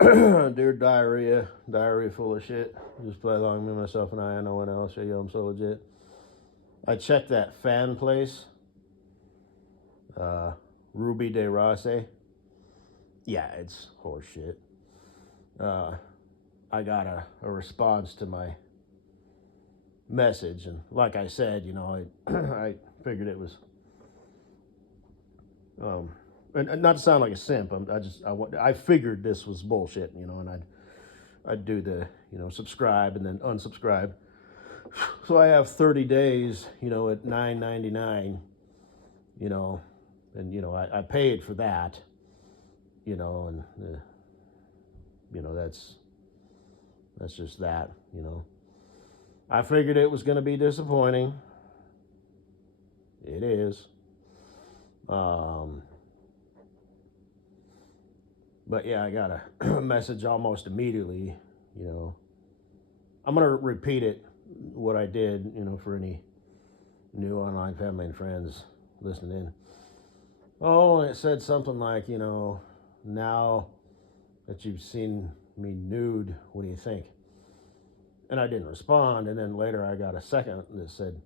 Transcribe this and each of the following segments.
Dear diarrhea full of shit. Just play along with me, myself, and I no one else. Yo, I'm so legit. I checked that fan place, Ruby de Rossi. Yeah, it's horseshit. I got a response to my message, and like I said, I figured it was, and not to sound like a simp. I figured this was bullshit, and I'd do the subscribe and then unsubscribe. So I have 30 days, at $9.99, and I paid for that, and that's just that. I figured it was going to be disappointing. It is. But yeah, I got a message almost immediately. I'm going to repeat it, what I did, for any new online family and friends listening in. Oh, and it said something like, now that you've seen me nude, what do you think? And I didn't respond. And then later I got a second that said,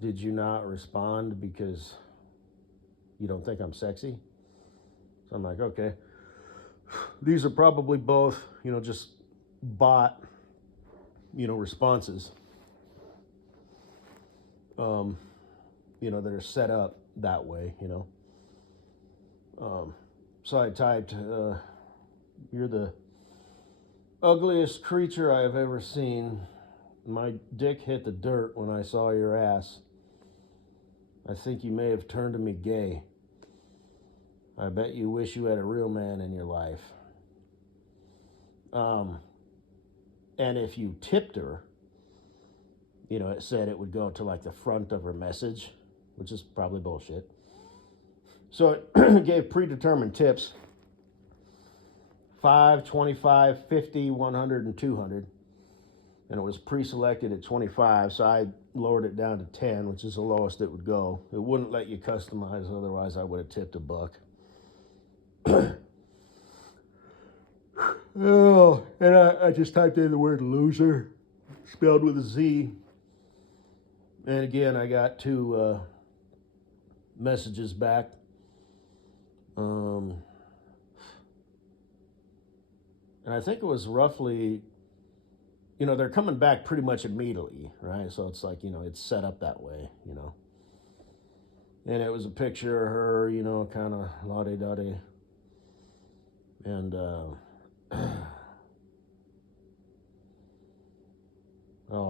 did you not respond because you don't think I'm sexy? So I'm like, okay. These are probably both, just bot, responses, that are set up that way, So I typed, you're the ugliest creature I have ever seen. My dick hit the dirt when I saw your ass. I think you may have turned me gay. I bet you wish you had a real man in your life. And if you tipped her, it said it would go to like the front of her message, which is probably bullshit. So it gave predetermined tips: 5, 25, 50, 100, and 200. And it was pre-selected at 25, so I lowered it down to 10, which is the lowest it would go. It wouldn't let you customize, otherwise I would have tipped $1. Oh, and I just typed in the word loser, spelled with a Z. And again, I got 2 messages back. And I think it was roughly, they're coming back pretty much immediately, right? So it's like, it's set up that way, And it was a picture of her, kind of la-di-da-di. And, oh,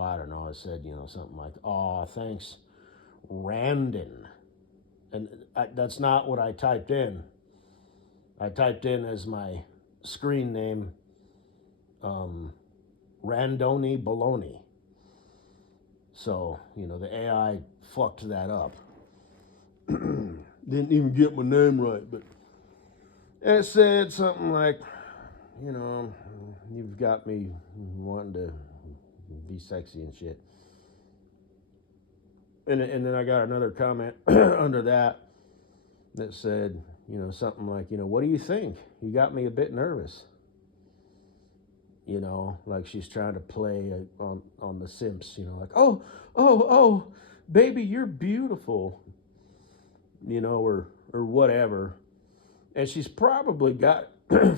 I don't know. It said, something like, "Aw, thanks, Randon." And that's not what I typed in. I typed in as my screen name, Randoni Baloney. So, the AI fucked that up. Didn't even get my name right, but it said something like, you've got me wanting to be sexy and shit. And then I got another comment under that said, something like, what do you think? You got me a bit nervous. Like she's trying to play on The Simps, like, oh, baby, you're beautiful, or whatever. And she's probably got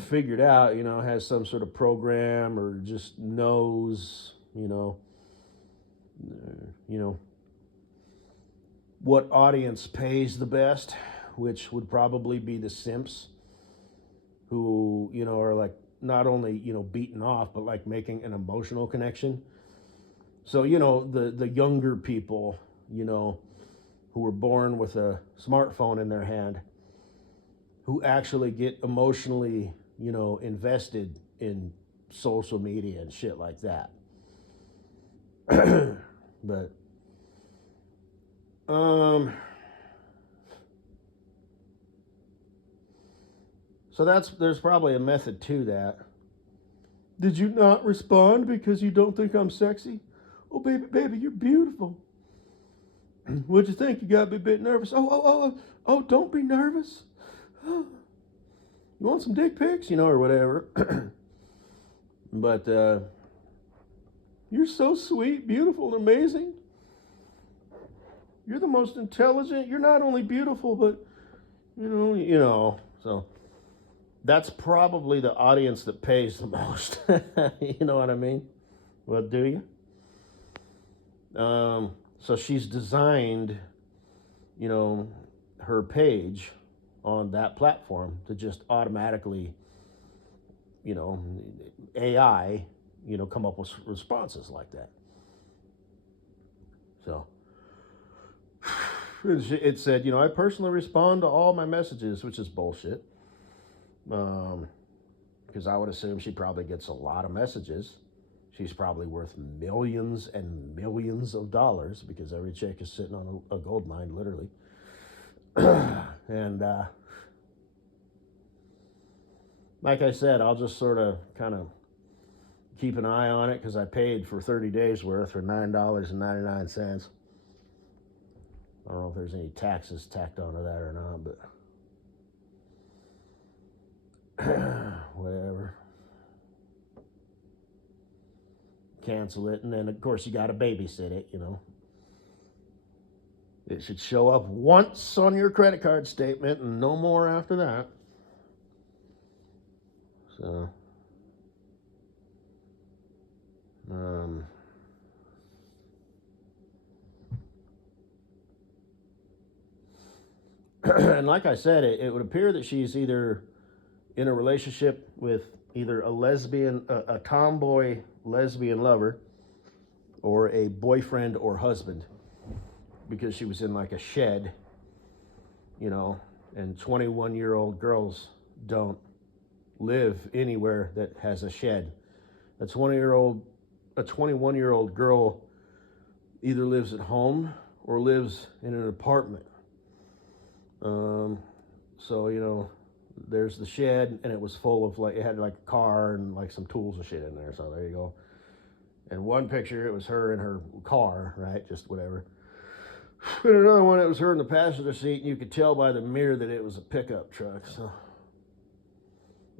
figured out, has some sort of program or just knows, what audience pays the best, which would probably be the simps who, are like not only, beaten off, but like making an emotional connection. So, the younger people, who were born with a smartphone in their hand, who actually get emotionally, invested in social media and shit like that. But, so there's probably a method to that. Did you not respond because you don't think I'm sexy? Oh, baby, you're beautiful. What'd you think? You got me a bit nervous. Oh, don't be nervous. You want some dick pics, or whatever. But you're so sweet, beautiful, and amazing. You're the most intelligent. You're not only beautiful, but So that's probably the audience that pays the most. You know what I mean? Well, do you? So she's designed, her page on that platform to just automatically, AI, come up with responses like that. So it said, I personally respond to all my messages, which is bullshit. Because I would assume she probably gets a lot of messages. She's probably worth millions and millions of dollars because every chick is sitting on a gold mine, literally. And like I said, I'll just sort of kind of keep an eye on it because I paid for 30 days worth for $9.99. I don't know if there's any taxes tacked onto that or not, but whatever. Cancel it, and then of course you got to babysit it. It should show up once on your credit card statement and no more after that. So and like I said, it would appear that she's either in a relationship with either a tomboy lesbian lover, or a boyfriend or husband, because she was in like a shed, and 21-year-old girls don't live anywhere that has a shed. A 21-year-old girl either lives at home or lives in an apartment. So, there's the shed, and it was full of it had like a car and like some tools and shit in there. So there you go. And one picture, it was her in her car, right? Just whatever. And another one, it was her in the passenger seat, and you could tell by the mirror that it was a pickup truck. So,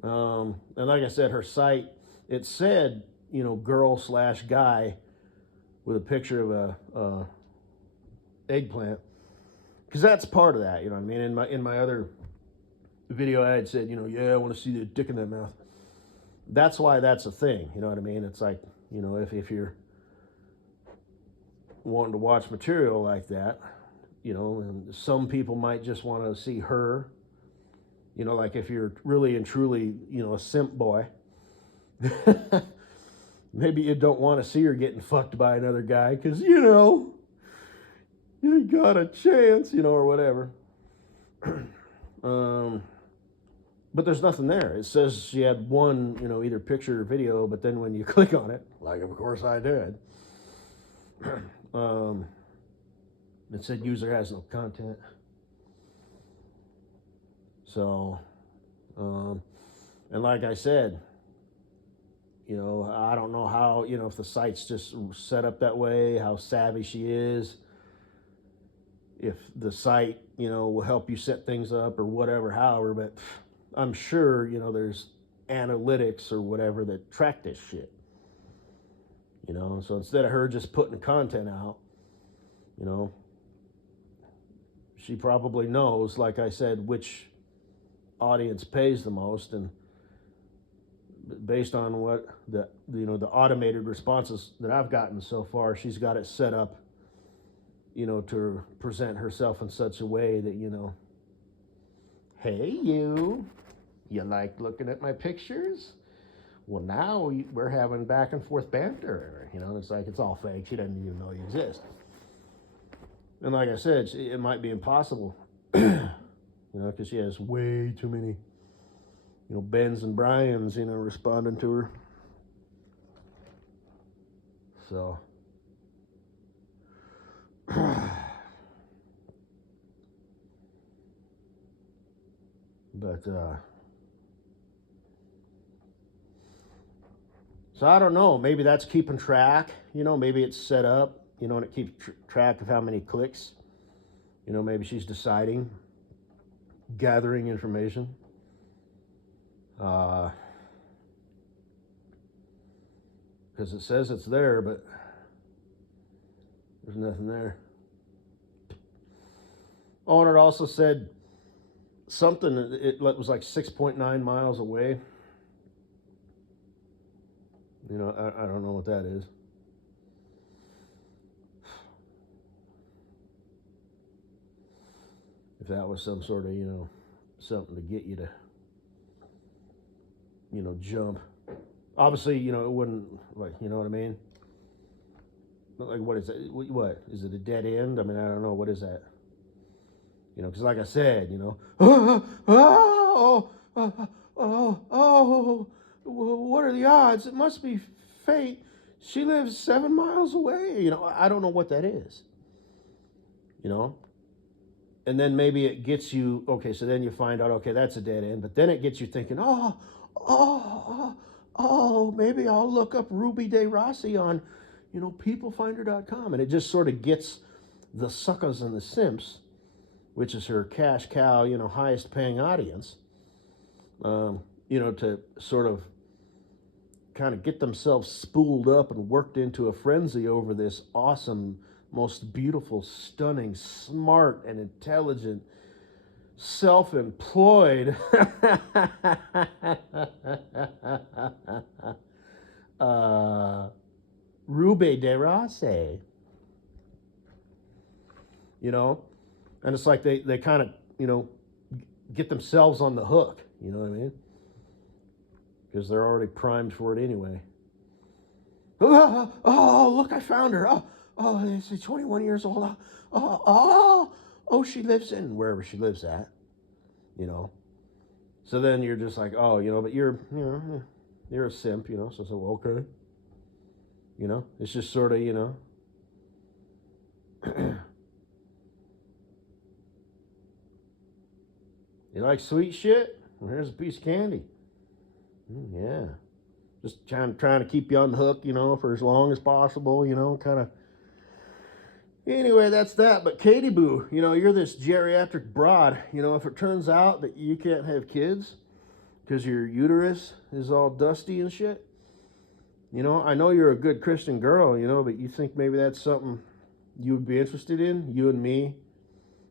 and like I said, her site, it said, girl/guy with a picture of a eggplant, because that's part of that. You know what I mean? In my other video, I had said, I want to see the dick in that mouth. That's why that's a thing. You know what I mean? It's like, if you're wanting to watch material like that, and some people might just want to see her, like if you're really and truly, a simp boy, maybe you don't want to see her getting fucked by another guy because, you got a chance, or whatever. But there's nothing there. It says she had one, either picture or video, but then when you click on it, like of course I did, it said user has no content. So, and like I said, I don't know how, if the site's just set up that way, how savvy she is, if the site, will help you set things up or whatever, however, but I'm sure, there's analytics or whatever that track this shit. So instead of her just putting content out, she probably knows, like I said, which audience pays the most, and based on what the automated responses that I've gotten so far, she's got it set up, to present herself in such a way that, hey, you like looking at my pictures? Well, now we're having back and forth banter. It's like it's all fake. She doesn't even know you exist. And like I said, it might be impossible, because she has way too many, Bens and Brians, responding to her. So, but, so I don't know, maybe that's keeping track, maybe it's set up, and it keeps track of how many clicks, maybe she's deciding, gathering information. Because it says it's there, but there's nothing there. Oh, and it also said something, it was like 6.9 miles away. You know, I don't know what that is. If that was some sort of, something to get you to, jump. Obviously, it wouldn't, like, you know what I mean? Like, what is it? What? Is it a dead end? I mean, I don't know. What is that? Because like I said, what are the odds? It must be fate. She lives 7 miles away. I don't know what that is. And then maybe it gets you, okay, so then you find out, okay, that's a dead end. But then it gets you thinking, maybe I'll look up Ruby De Rossi on, peoplefinder.com. And it just sort of gets the suckers and the simps, which is her cash cow, highest paying audience, to sort of kind of get themselves spooled up and worked into a frenzy over this awesome, most beautiful, stunning, smart, and intelligent, self-employed Ruby De Rossi. And it's like they kind of, get themselves on the hook, you know what I mean? Because they're already primed for it anyway. Oh, look, I found her. She's 21 years old. She lives in wherever she lives at, So then you're just like, but you're a simp, so well, okay. It's just sort of, You like sweet shit? Well, here's a piece of candy. Yeah. Just trying to keep you on the hook, for as long as possible, kind of. Anyway, that's that. But Katie Boo, you're this geriatric broad. If it turns out that you can't have kids because your uterus is all dusty and shit, I know you're a good Christian girl, but you think maybe that's something you would be interested in? You and me,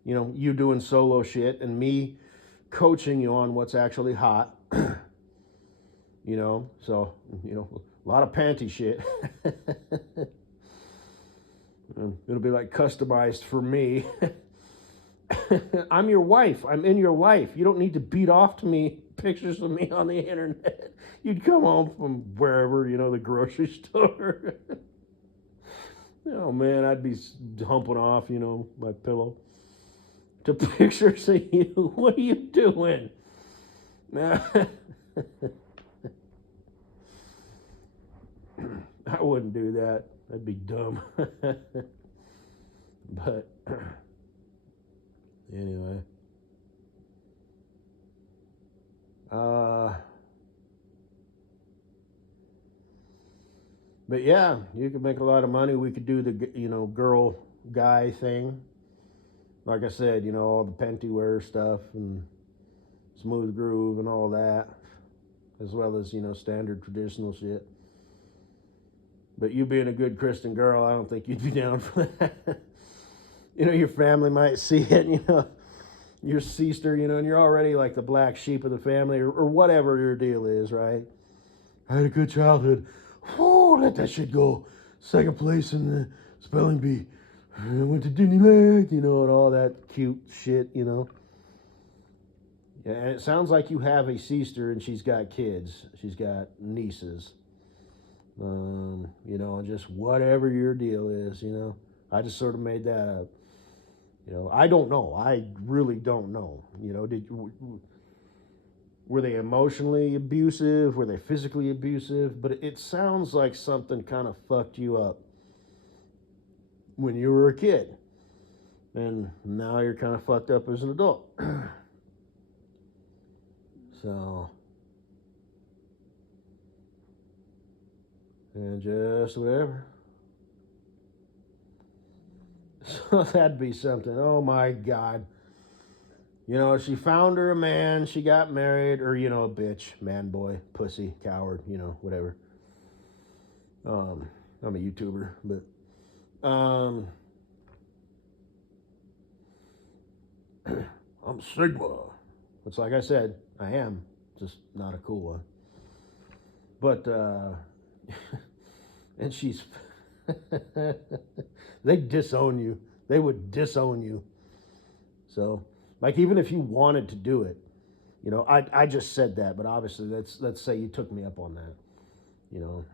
you doing solo shit and me coaching you on what's actually hot. So, a lot of panty shit. It'll be like customized for me. I'm your wife. I'm in your life. You don't need to beat off to me pictures of me on the internet. You'd come home from wherever, the grocery store. Oh, man, I'd be humping off, my pillow to pictures of you. What are you doing? I wouldn't do that. That'd be dumb. But anyway. But yeah, you could make a lot of money. We could do the, girl guy thing. Like I said, all the panty wear stuff and smooth groove and all that, as well as, standard traditional shit. But you being a good Christian girl, I don't think you'd be down for that. Your family might see it, your sister, and you're already like the black sheep of the family or whatever your deal is, right? I had a good childhood. Oh, let that shit go. Second place in the spelling bee. I went to Disneyland, and all that cute shit, Yeah, and it sounds like you have a sister and she's got kids. She's got nieces. Just whatever your deal is, I just sort of made that up. I don't know. I really don't know. Were they emotionally abusive? Were they physically abusive? But it sounds like something kind of fucked you up when you were a kid. And now you're kind of fucked up as an adult. So, and just whatever. So that'd be something. Oh my God. You know, she found her a man, she got married, or, you know, a bitch, man, boy, pussy, coward, you know, whatever. I'm a YouTuber, but I'm Sigma. It's like I said, I am, just not a cool one. But, and she's, they disown you. They would disown you. So, like, even if you wanted to do it, you know, I just said that, but obviously, let's say you took me up on that, you know,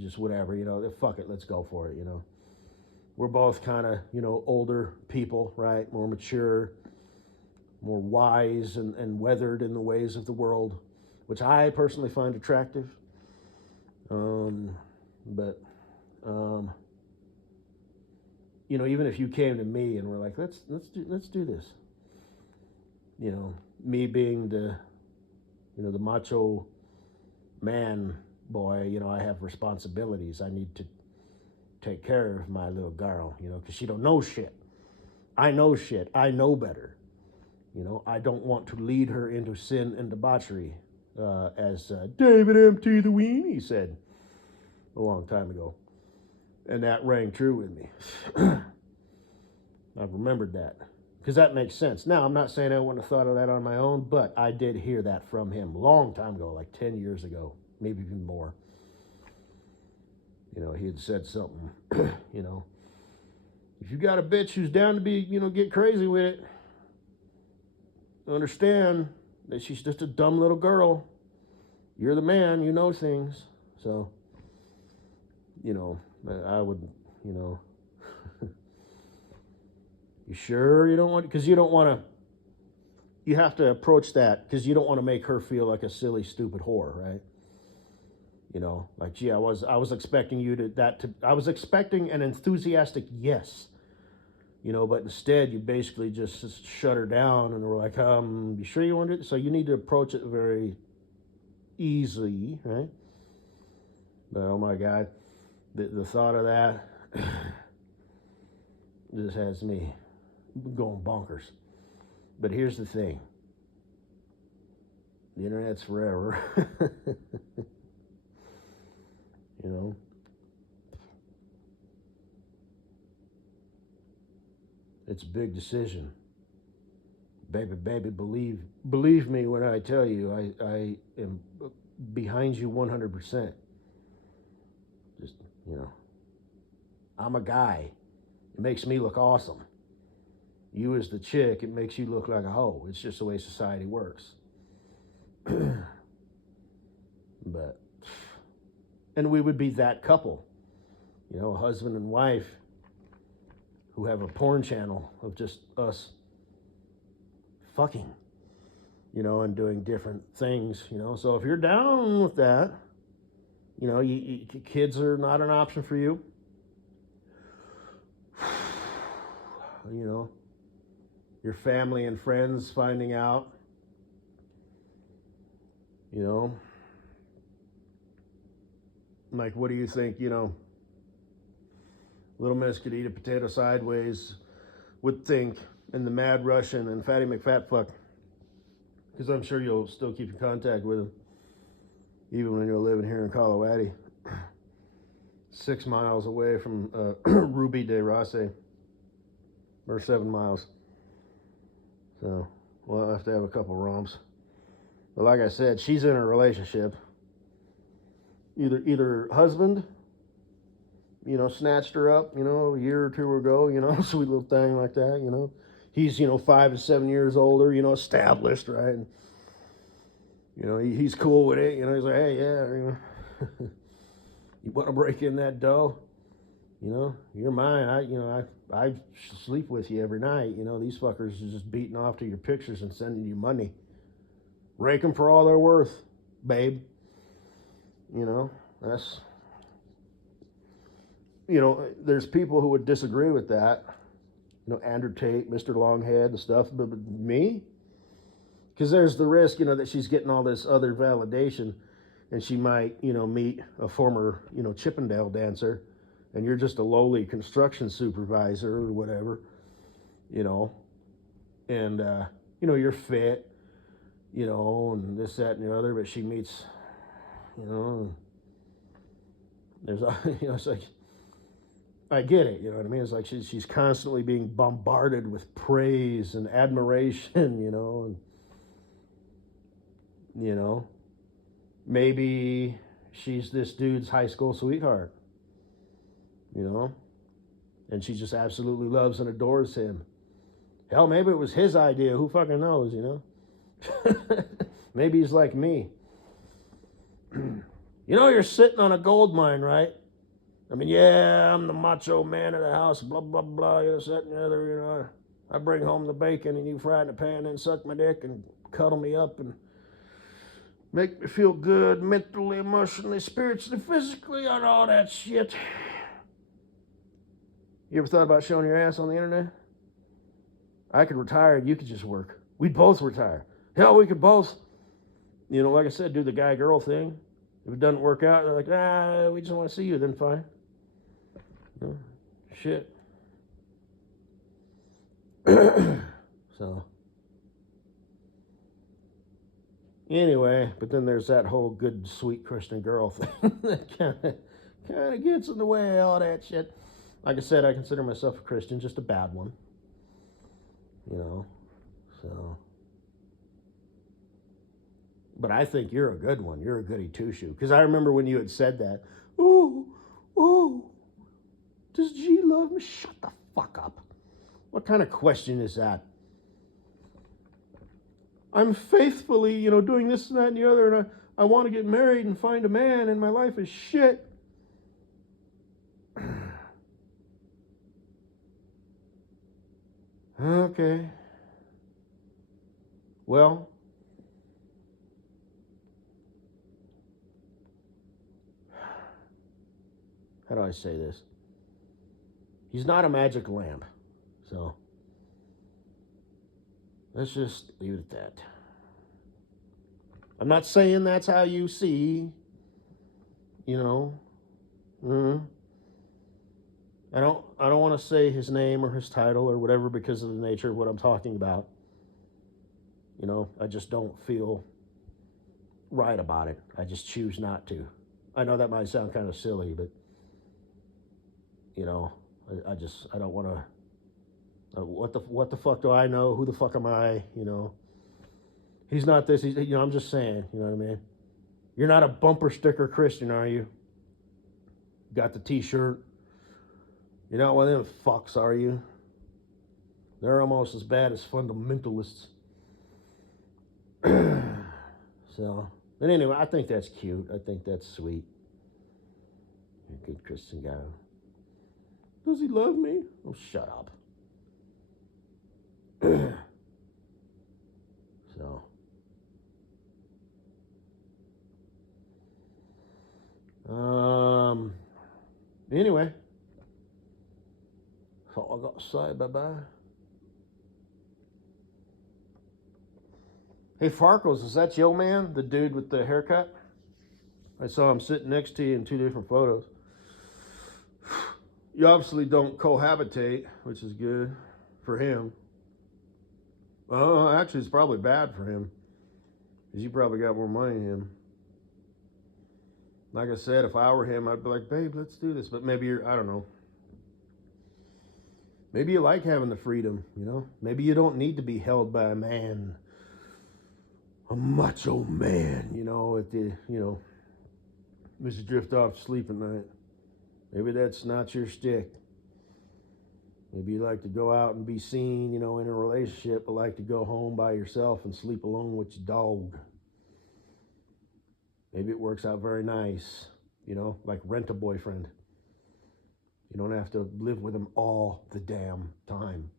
just whatever, you know, fuck it, let's go for it, you know. We're both kind of, you know, older people, right? More mature, more wise and weathered in the ways of the world, which I personally find attractive. But you know, even if you came to me and were like, let's do this, you know, me being the, you know, the macho man boy, you know, I have responsibilities. I need to take care of my little girl, you know, because she don't know shit. I know shit. I know better. You know, I don't want to lead her into sin and debauchery, as David M.T. the Weenie said a long time ago. And that rang true with me. I've remembered that. Because that makes sense. Now, I'm not saying I wouldn't have thought of that on my own, but I did hear that from him a long time ago, like 10 years ago, maybe even more. You know, he had said something, you know, if you got a bitch who's down to be, you know, get crazy with it, understand that she's just a dumb little girl. You're the man, you know things. So, you know, I would, you know, you sure you don't want, because you don't want to, you have to approach that because you don't want to make her feel like a silly, stupid whore, right? You know, like, gee, I was expecting you to, I was expecting an enthusiastic yes, you know, but instead you basically just shut her down and were like, you sure you want to do this? So you need to approach it very easily, right? But oh my God, the thought of that just has me going bonkers. But here's the thing. The internet's forever. You know? It's a big decision. Baby, believe me when I tell you I am behind you 100%. Just, you know, I'm a guy. It makes me look awesome. You as the chick, it makes you look like a hoe. It's just the way society works. But, and we would be that couple, you know, a husband and wife who have a porn channel of just us fucking, you know, and doing different things, you know. So if you're down with that, you know, kids are not an option for you. You know, your family and friends finding out, you know, like, what do you think, you know, Little Miss could eat a potato sideways would think, and the Mad Russian and Fatty McFatfuck, because I'm sure you'll still keep in contact with him, even when you're living here in Colorado, 6 miles away from Ruby de Rossi, or 7 miles. So, well, I'll have to have a couple romps. But like I said, she's in a relationship. Either husband, you know, snatched her up, you know, a year or two ago, you know, sweet little thing like that, you know. He's, you know, 5 to 7 years older, you know, established, right? And, you know, he's cool with it, you know. He's like, hey, yeah, you know, you want to break in that dough? You know, you're mine. I sleep with you every night. You know, these fuckers are just beating off to your pictures and sending you money. Rake them for all they're worth, babe. You know, that's, you know, there's people who would disagree with that. You know, Andrew Tate, Mr. Longhead and stuff, but me? Because there's the risk, you know, that she's getting all this other validation and she might, you know, meet a former, you know, Chippendale dancer and you're just a lowly construction supervisor or whatever, you know, and you're fit, and this, that, and the other, but she meets, there's, it's like, I get it, you know what I mean? It's like she's constantly being bombarded with praise and admiration, and, maybe she's this dude's high school sweetheart, and she just absolutely loves and adores him. Hell, maybe it was his idea. Who fucking knows, Maybe he's like me. You're sitting on a gold mine, right? I mean, yeah, I'm the macho man of the house, blah, blah, blah, this, that, and the other, I bring home the bacon and you fry it in the pan and suck my dick and cuddle me up and make me feel good mentally, emotionally, spiritually, physically, and all that shit. You ever thought about showing your ass on the internet? I could retire and you could just work. We'd both retire. Hell, we could both, like I said, do the guy-girl thing. If it doesn't work out, they're like, we just want to see you, then fine. Shit. So, anyway, but then there's that whole good, sweet Christian girl thing that kind of gets in the way of all that shit. Like I said, I consider myself a Christian, just a bad one. So. But I think you're a good one. You're a goody two-shoe. Because I remember when you had said that. Oh, does G love me? Shut the fuck up. What kind of question is that? I'm faithfully, doing this and that and the other, and I want to get married and find a man, and my life is shit. Okay. Well, how do I say this? He's not a magic lamp. So, let's just leave it at that. I'm not saying that's how you see, I don't want to say his name or his title or whatever because of the nature of what I'm talking about. I just don't feel right about it. I just choose not to. I know that might sound kind of silly, but I don't want to. What the fuck do I know? Who the fuck am I? He's not this. I'm just saying. You know what I mean? You're not a bumper sticker Christian, are you? Got the T-shirt. You're not one of them fucks, are you? They're almost as bad as fundamentalists. So, but anyway, I think that's cute. I think that's sweet. You're a good Christian guy. Does he love me? Oh, shut up. So. Anyway. That's all I got to say. Bye-bye. Hey, Farkles, is that your man? The dude with the haircut? I saw him sitting next to you in 2 different photos. You obviously don't cohabitate, which is good for him. Actually, it's probably bad for him. Because you probably got more money than him. Like I said, if I were him, I'd be like, babe, let's do this. But maybe I don't know. Maybe you like having the freedom, Maybe you don't need to be held by a man. A macho man, at the, Mr. Drift off to sleep at night. Maybe that's not your shtick. Maybe you like to go out and be seen, in a relationship, but like to go home by yourself and sleep alone with your dog. Maybe it works out very nice, like rent a boyfriend. You don't have to live with him all the damn time.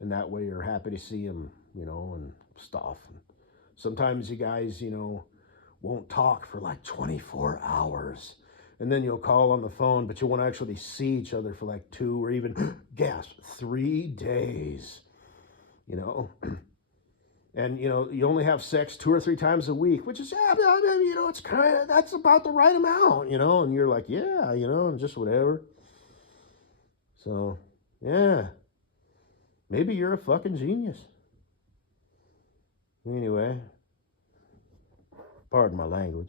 And that way you're happy to see him, and stuff. Sometimes you guys, won't talk for like 24 hours. And then you'll call on the phone, but you won't actually see each other for like 2 or even, gasp, 3 days. And, you only have sex 2 or 3 times a week, which is, it's that's about the right amount, and you're like, yeah, and just whatever. So, yeah. Maybe you're a fucking genius. Anyway, pardon my language.